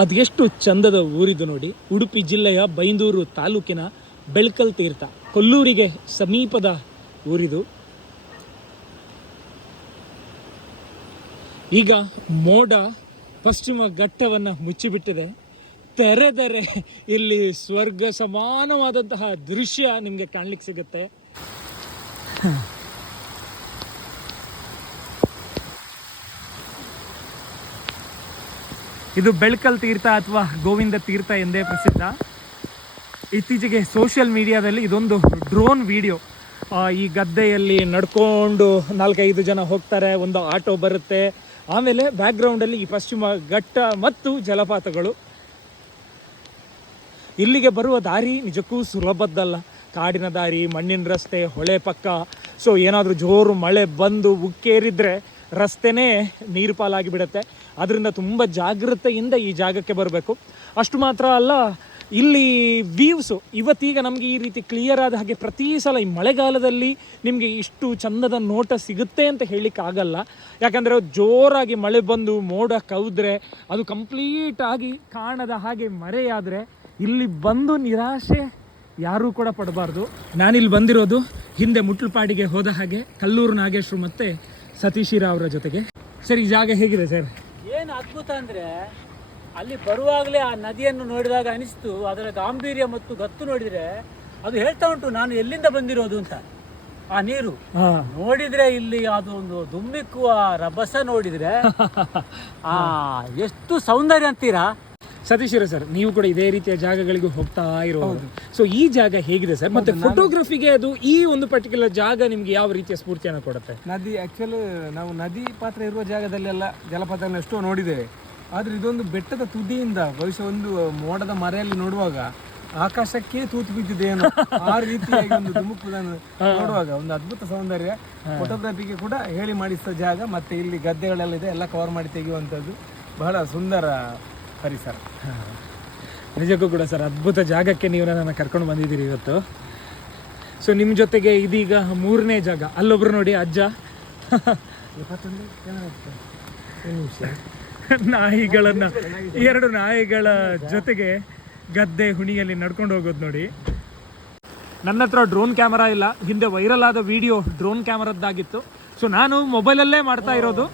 ಅದೆಷ್ಟು ಚಂದದ ಊರಿದು ನೋಡಿ. ಉಡುಪಿ ಜಿಲ್ಲೆಯ ಬೈಂದೂರು ತಾಲೂಕಿನ ಬೆಳ್ಕಲ್ ತೀರ್ಥ, ಕೊಲ್ಲೂರಿಗೆ ಸಮೀಪದ ಊರಿದು. ಈಗ ಮೋಡ ಪಶ್ಚಿಮ ಘಟ್ಟವನ್ನು ಮುಚ್ಚಿಬಿಟ್ಟಿದೆ. ತೆರೆದರೆ ಇಲ್ಲಿ ಸ್ವರ್ಗ ಸಮಾನವಾದಂತಹ ದೃಶ್ಯ ನಿಮಗೆ ಕಾಣಲಿಕ್ಕೆ ಸಿಗುತ್ತೆ. ಇದು ಬೆಳ್ಕಲ್ ತೀರ್ಥ ಅಥವಾ ಗೋವಿಂದ ತೀರ್ಥ ಎಂದೇ ಪ್ರಸಿದ್ಧ. ಇತ್ತೀಚೆಗೆ ಸೋಷಿಯಲ್ ಮೀಡಿಯಾದಲ್ಲಿ ಇದೊಂದು ಡ್ರೋನ್ ವಿಡಿಯೋ ಈ ಗದ್ದೆಯಲ್ಲಿ ನಡ್ಕೊಂಡು ನಾಲ್ಕೈದು ಜನ ಹೋಗ್ತಾರೆ, ಒಂದು ಆಟೋ ಬರುತ್ತೆ. ಆಮೇಲೆ ಬ್ಯಾಕ್ಗ್ರೌಂಡಲ್ಲಿ ಈ ಪಶ್ಚಿಮ ಘಟ್ಟ ಮತ್ತು ಜಲಪಾತಗಳು. ಇಲ್ಲಿಗೆ ಬರುವ ದಾರಿ ನಿಜಕ್ಕೂ ಸುಲಭದ್ದಲ್ಲ. ಕಾಡಿನ ದಾರಿ, ಮಣ್ಣಿನ ರಸ್ತೆ, ಹೊಳೆ ಪಕ್ಕ. ಸೊ ಏನಾದರೂ ಜೋರು ಮಳೆ ಬಂದು ಉಕ್ಕೇರಿದ್ರೆ ರಸ್ತೆನೇ ನೀರು ಪಾಲಾಗಿ ಬಿಡುತ್ತೆ. ಅದರಿಂದ ತುಂಬ ಜಾಗ್ರತೆಯಿಂದ ಈ ಜಾಗಕ್ಕೆ ಬರಬೇಕು. ಅಷ್ಟು ಮಾತ್ರ ಅಲ್ಲ, ಇಲ್ಲಿ ವ್ಯೂವ್ಸು ಇವತ್ತೀಗ ನಮಗೆ ಈ ರೀತಿ ಕ್ಲಿಯರ್ ಆದ ಹಾಗೆ ಪ್ರತಿ ಸಲ ಈ ಮಳೆಗಾಲದಲ್ಲಿ ನಿಮಗೆ ಇಷ್ಟು ಚಂದದ ನೋಟ ಸಿಗುತ್ತೆ ಅಂತ ಹೇಳಲಿಕ್ಕೆ ಆಗಲ್ಲ. ಯಾಕಂದರೆ ಜೋರಾಗಿ ಮಳೆ ಬಂದು ಮೋಡ ಕವಿದ್ರೆ, ಅದು ಕಂಪ್ಲೀಟಾಗಿ ಕಾಣದ ಹಾಗೆ ಮರೆಯಾದರೆ ಇಲ್ಲಿ ಬಂದು ನಿರಾಶೆ ಯಾರೂ ಕೂಡ ಪಡಬಾರ್ದು. ನಾನಿಲ್ಲಿ ಬಂದಿರೋದು ಹಿಂದೆ ಮುಟ್ಲುಪಾಡಿಗೆ ಹೋದ ಹಾಗೆ ಕಲ್ಲೂರು ನಾಗೇಶ್ವರು ಮತ್ತೆ ಸತೀಶಿರ ಅವರ ಜೊತೆಗೆ. ಸರ್ ಈ ಜಾಗ ಹೇಗಿದೆ ಸರ್? ಏನು ಅದ್ಭುತ ಅಂದ್ರೆ ಅಲ್ಲಿ ಬರುವಾಗಲೇ ಆ ನದಿಯನ್ನು ನೋಡಿದಾಗ ಅನಿಸ್ತು ಅದರ ಗಾಂಭೀರ್ಯ ಮತ್ತು ಗತ್ತು ನೋಡಿದ್ರೆ ಅದು ಹೇಳ್ತಾ ಉಂಟು ನಾನು ಎಲ್ಲಿಂದ ಬಂದಿರೋದು ಅಂತ. ಆ ನೀರು. ನೋಡಿದ್ರೆ ಇಲ್ಲಿ ಅದೊಂದು ಒಂದು ದುಮ್ಮಿಕ್ಕುವ ರಭಸ ನೋಡಿದ್ರೆ ಆ ಎಷ್ಟು ಸೌಂದರ್ಯ ಅಂತೀರಾ? ಸತೀಶಿರ ಸರ್ ನೀವು ಕೂಡ ಇದೇ ರೀತಿಯ ಜಾಗಗಳಿಗೂ ಹೋಗ್ತಾ ಇರೋದು. ಸೊ ಈ ಜಾಗ ಹೇಗಿದೆ ಸರ್? ಮತ್ತೆ ಫೋಟೋಗ್ರಫಿಗೆ ಅದು ಈ ಒಂದು ಪರ್ಟಿಕ್ಯುಲರ್ ಜಾಗ ನಿಮ್ಗೆ ಯಾವ ರೀತಿಯ ಸ್ಫೂರ್ತಿಯನ್ನು ಕೊಡುತ್ತೆ? ನದಿ ಆಕ್ಚುಲ್ ನಾವು ನದಿ ಪಾತ್ರ ಇರುವ ಜಾಗದಲ್ಲೆಲ್ಲ ಜಲಪಾತಗಳನ್ನ ಎಷ್ಟೋ ನೋಡಿದ್ದೇವೆ. ಆದ್ರೆ ಇದೊಂದು ಬೆಟ್ಟದ ತುದಿಯಿಂದ ಬಹುಶಃ ಒಂದು ಮೋಡದ ಮರೆಯಲ್ಲಿ ನೋಡುವಾಗ ಆಕಾಶಕ್ಕೆ ತೂತು ಬಿದ್ದಿದೇನೋ ಆ ರೀತಿಯಾಗಿ ಒಂದು ಧುಮುಕುದನ್ನು ನೋಡುವಾಗ ಒಂದು ಅದ್ಭುತ ಸೌಂದರ್ಯ. ಫೋಟೋಗ್ರಫಿಗೆ ಕೂಡ ಹೇಳಿ ಮಾಡಿಸಿದ ಜಾಗ ಮತ್ತೆ ಇಲ್ಲಿ ಗದ್ದೆಗಳೆಲ್ಲ ಇದೆ ಎಲ್ಲ ಕವರ್ ಮಾಡಿ ತೆಗೆಯುವಂಥದ್ದು. ಬಹಳ ಸುಂದರ ಪರಿಸರ ನಿಜಕ್ಕೂ ಕೂಡ ಸರ್ ಅದ್ಭುತ ಜಾಗಕ್ಕೆ ನೀವು ನನ್ನನ್ನು ಕರ್ಕೊಂಡು ಬಂದಿದ್ದೀರಿ ಇವತ್ತು. ಸೊ ನಿಮ್ಮ ಜೊತೆಗೆ ಇದೀಗ ಮೂರನೇ ಜಾಗ. ಅಲ್ಲೊಬ್ರು ನೋಡಿ ಅಜ್ಜ. ನಾಯಿಗಳನ್ನ ಎರಡು ನಾಯಿಗಳ ಜೊತೆಗೆ ಗದ್ದೆ ಹುಣಿಯಲ್ಲಿ ನಡ್ಕೊಂಡು ಹೋಗೋದು ನೋಡಿ. ನನ್ನ ಹತ್ರ ಡ್ರೋನ್ ಕ್ಯಾಮರಾ ಇಲ್ಲ. ಹಿಂದೆ ವೈರಲ್ ಆದ ವಿಡಿಯೋ ಡ್ರೋನ್ ಕ್ಯಾಮರದ್ದಾಗಿತ್ತು. ಸೊ ನಾನು ಮೊಬೈಲಲ್ಲೇ ಮಾಡ್ತಾ ಇರೋದು.